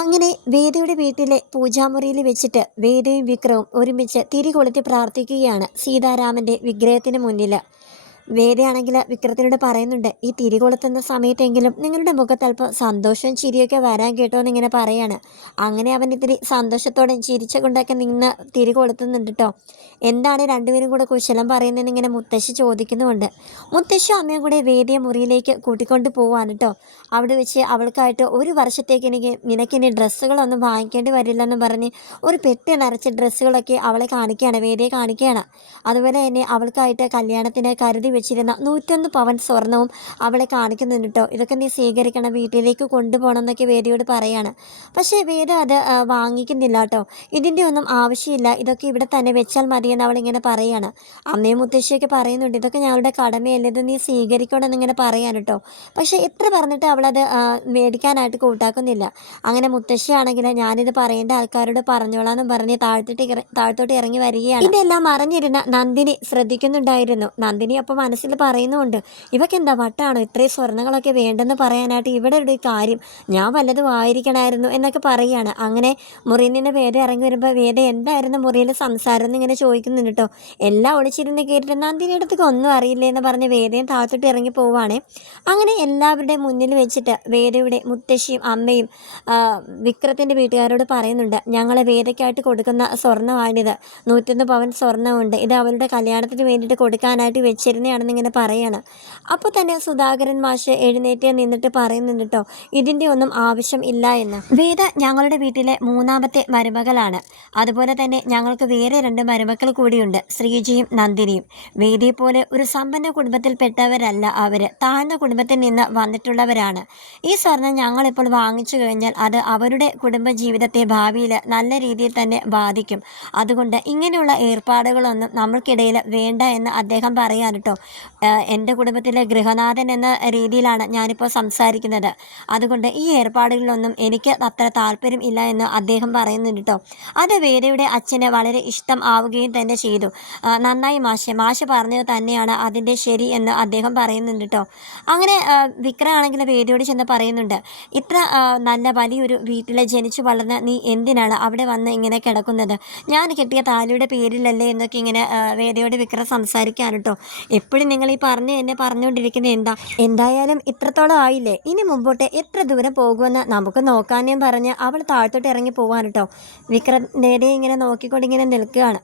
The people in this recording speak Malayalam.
അങ്ങനെ വേദയുടെ വീട്ടിലെ പൂജാമുറിയിൽ വെച്ചിട്ട് വേദയും വിക്രവും ഒരുമിച്ച് തിരികൊളുത്തി പ്രാർത്ഥിക്കുകയാണ് സീതാരാമന്റെ വിഗ്രഹത്തിന് മുന്നിൽ വേദയാണെങ്കിൽ വിക്രത്തിനോട് പറയുന്നുണ്ട് ഈ തിരികൊളുത്തുന്ന സമയത്തെങ്കിലും നിങ്ങളുടെ മുഖത്ത് അല്പം സന്തോഷവും ചിരിയൊക്കെ വരാൻ കേട്ടോ എന്നിങ്ങനെ പറയാണ്. അങ്ങനെ അവൻ ഇത്തിരി സന്തോഷത്തോടെ ചിരിച്ച കൊണ്ടൊക്കെ നിന്ന് തിരി കൊളുത്തുന്നുണ്ട് കേട്ടോ എന്താണ് രണ്ടുപേരും കൂടെ കുശലം പറയുന്നതെന്ന് ഇങ്ങനെ മുത്തശ്ശി ചോദിക്കുന്നുമുണ്ട്. മുത്തശ്ശി അമ്മയും കൂടെ വേദിയ മുറിയിലേക്ക് കൂട്ടിക്കൊണ്ട് പോവാണ് കേട്ടോ അവിടെ വെച്ച് അവൾക്കായിട്ട് ഒരു വർഷത്തേക്ക് എനിക്ക് നിനക്കിനി ഡ്രസ്സുകളൊന്നും വാങ്ങിക്കേണ്ടി വരില്ലെന്ന് പറഞ്ഞ് ഒരു പെട്ടി നിറച്ച ഡ്രസ്സുകളൊക്കെ അവളെ കാണിക്കുകയാണ് വേദിയെ കാണിക്കുകയാണ്. അതുപോലെ തന്നെ അവൾക്കായിട്ട് കല്യാണത്തിന് കരുതി വെച്ചിരുന്ന നൂറ്റൊന്ന് പവൻ സ്വർണവും അവളെ കാണിക്കുന്നുണ്ട് കേട്ടോ. ഇതൊക്കെ നീ സ്വീകരിക്കണം വീട്ടിലേക്ക് കൊണ്ടുപോകണം എന്നൊക്കെ വേദിയോട് പറയാണ്. പക്ഷേ വേദ അത് വാങ്ങിക്കുന്നില്ല കേട്ടോ. ഇതിന്റെ ഒന്നും ആവശ്യമില്ല. ഇതൊക്കെ ഇവിടെ തന്നെ വെച്ചാൽ മതിയെന്ന് അവളിങ്ങനെ പറയാണ്. അമ്മയും മുത്തശ്ശിയൊക്കെ പറയുന്നുണ്ട് ഇതൊക്കെ ഞങ്ങളുടെ കടമയല്ലേ ഇത് നീ സ്വീകരിക്കണം എന്നിങ്ങനെ പറയാൻ കേട്ടോ. പക്ഷേ എത്ര പറഞ്ഞിട്ട് അവളത് മേടിക്കാനായിട്ട് കൂട്ടാക്കുന്നില്ല. അങ്ങനെ മുത്തശ്ശിയാണെങ്കിൽ ഞാനിത് പറയേണ്ട ആൾക്കാരോട് പറഞ്ഞോളാന്നും പറഞ്ഞ് താഴ്ത്തിട്ട് താഴത്തോട്ട് ഇറങ്ങി വരികയാണ്. ഇതെല്ലാം അറിഞ്ഞിരുന്ന നന്ദിനി ശ്രദ്ധിക്കുന്നുണ്ടായിരുന്നു. നന്ദിനി അപ്പോൾ മനസ്സിൽ പറയുന്നുണ്ട് ഇവക്ക് എന്താ വട്ടാണോ ഇത്രയും സ്വർണങ്ങളൊക്കെ വേണ്ടെന്ന് പറയാനായിട്ട് ഇവിടെ ഒരു കാര്യം. ഞാൻ വല്ലതും ആയിരിക്കണമായിരുന്നു എന്നൊക്കെ പറയുകയാണ്. അങ്ങനെ മുറിയിൽ നിന്ന് വേദ ഇറങ്ങി വരുമ്പോൾ വേദ എന്തായിരുന്നു മുറിയിൽ സംസാരം എന്ന് ഇങ്ങനെ ചോദിക്കുന്നുണ്ട് കേട്ടോ എല്ലാം ഒളിച്ചിരുന്ന് കേട്ടിട്ട് നന്ദിനി അടുത്തേക്ക് ഒന്നും അറിയില്ല എന്ന് പറഞ്ഞ് വേദയും താഴത്തോട്ട് ഇറങ്ങി പോവാണ്. അങ്ങനെ എല്ലാവരുടെ മുന്നിൽ വെച്ചിട്ട് വേദയുടെ മുത്തശ്ശിയും അമ്മയും വിക്രത്തിന്റെ വീട്ടുകാരോട് പറയുന്നുണ്ട് ഞങ്ങളെ വേദയ്ക്കായിട്ട് കൊടുക്കുന്ന സ്വർണമാണിത്. നൂറ്റൊന്ന് പവൻ സ്വർണമുണ്ട്. ഇത് അവരുടെ കല്യാണത്തിന് വേണ്ടിയിട്ട് കൊടുക്കാനായിട്ട് വെച്ചിരുന്നതാണെന്ന് ഇങ്ങനെ പറയാണ്. അപ്പോൾ തന്നെ സുധാകരൻ മാഷ് എഴുന്നേറ്റ് നിന്നിട്ട് പറയുന്നുണ്ട് ഇതിന്റെ ഒന്നും ആവശ്യം ഇല്ല എന്ന്. വേദ ഞങ്ങളുടെ വീട്ടിലെ മൂന്നാമത്തെ മരുമകളാണ്. അതുപോലെ തന്നെ ഞങ്ങൾക്ക് വേറെ രണ്ട് മരുമക്കൾ കൂടിയുണ്ട് ശ്രീജിയും നന്ദിനിയും. വേദിയെ പോലെ ഒരു സമ്പന്ന കുടുംബത്തിൽപ്പെട്ടവരല്ല അവർ താഴ്ന്ന കുടുംബത്തിൽ നിന്ന് വന്നിട്ടുള്ളവരാണ്. ഈ സ്വർണം ഞങ്ങളിപ്പോൾ വാങ്ങിച്ചു കഴിഞ്ഞാൽ അത് അവരുടെ കുടുംബ ജീവിതത്തെ ഭാവിയിൽ നല്ല രീതിയിൽ തന്നെ ബാധിക്കും. അതുകൊണ്ട് ഇങ്ങനെയുള്ള ഏർപ്പാടുകളൊന്നും നമ്മൾക്കിടയിൽ വേണ്ട എന്ന് അദ്ദേഹം പറയാൻ കേട്ടോ എന്റെ കുടുംബത്തിലെ ഗൃഹനാഥൻ എന്ന രീതിയിലാണ് ഞാനിപ്പോൾ സംസാരിക്കുന്നത്. അതുകൊണ്ട് ഈ ഏർപ്പാടുകളിലൊന്നും എനിക്ക് അത്ര താല്പര്യം ഇല്ല എന്ന് അദ്ദേഹം പറയുന്നുണ്ട് കേട്ടോ അത് വേദയുടെ അച്ഛന് വളരെ ഇഷ്ടം ആവുകയും തന്നെ ചെയ്തു. നന്നായി മാഷ് മാഷ് പറഞ്ഞത് തന്നെയാണ് അതിന്റെ ശരി എന്ന് അദ്ദേഹം പറയുന്നുണ്ട് കേട്ടോ അങ്ങനെ വിക്രമാണെങ്കിലും വേദിയോട് ചെന്ന് പറയുന്നുണ്ട് ഇത്ര നല്ല വലിയൊരു വീട്ടിൽ ജനിച്ചു വളർന്ന നീ എന്തിനാണ് അവിടെ വന്ന് ഇങ്ങനെ കിടക്കുന്നത്? ഞാൻ കെട്ടിയ താലിയുടെ പേരിലല്ലേ എന്നൊക്കെ ഇങ്ങനെ വേദയോട് വിക്രം സംസാരിക്കാൻ കേട്ടോ എപ്പോഴും നിങ്ങൾ ഈ പറഞ്ഞ് എന്നെ പറഞ്ഞുകൊണ്ടിരിക്കുന്നത് എന്താ? എന്തായാലും ഇത്രത്തോളം ആയില്ലേ? ഇനി മുമ്പോട്ട് എത്ര ദൂരം പോകുമെന്ന് നമുക്ക് നോക്കാനേം പറഞ്ഞ് അവൾ താഴത്തോട്ട് ഇറങ്ങി പോവാണ് കേട്ടോ. വിക്രം നേരെ ഇങ്ങനെ നോക്കിക്കൊണ്ട് ഇങ്ങനെ നിൽക്കുകയാണ്.